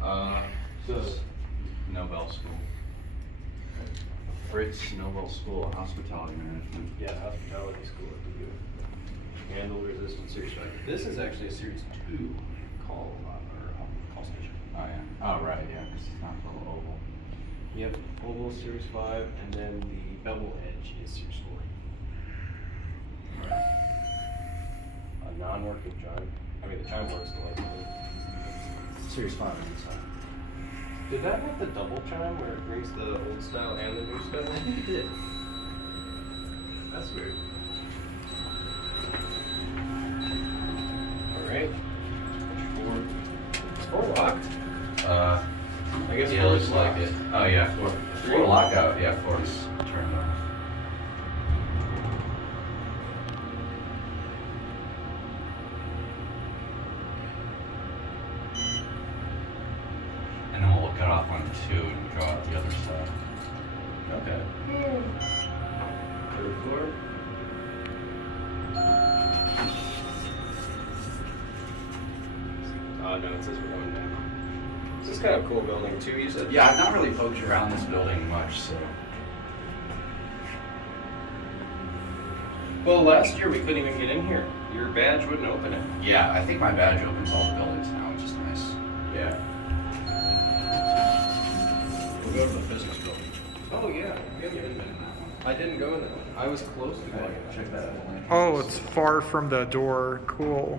So, Nobel School. Fritz Nobel School of Hospitality Management. Yeah, hospitality school at the U. Handle resistant series 5. This is actually a series 2 call station. Oh yeah. Oh right, yeah, because it's not the little oval. Yep, oval series 5, and then the bevel edge is series 4. A non-working chime. I mean, the chime works delightfully. Series 5 inside. Did that have the double chime where it brings the old style and the new style? I think it did. That's weird. Alright. Is 4 locked? I guess yeah, 4 looks is like locked. it. Oh yeah, 4. 4 lockout, yeah, 4 is turned on. And then we'll cut off on 2 and go out the other side. Okay. Third floor. No, it says we're going down. This is kind of a cool building too, you said? Yeah, I've not really poked around this building much, so. Well, last year we couldn't even get in here. Your badge wouldn't open it. Yeah, I think my badge opens all the buildings now, which is nice. Yeah. We'll go to the physics building. Oh yeah. We haven't been there. I didn't go in that one. I was close to going. Check that out. Oh, it's far from the door. Cool.